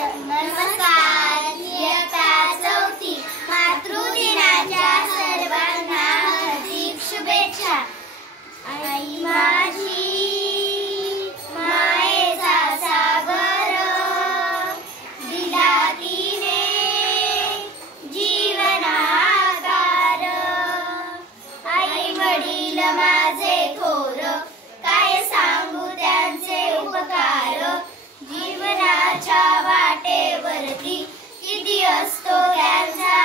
नमस्कार. इयत्ता चौथी मातृदिनाच्या सर्वांना हार्दिक शुभेच्छा. आई माझी मायेचा सागर दिला तिने जीवनाकार. आई वडील माझे थोर काय सांगू त्यांचे उपकार. जीवनाच्या वाटेवरती किती असतो त्यांचा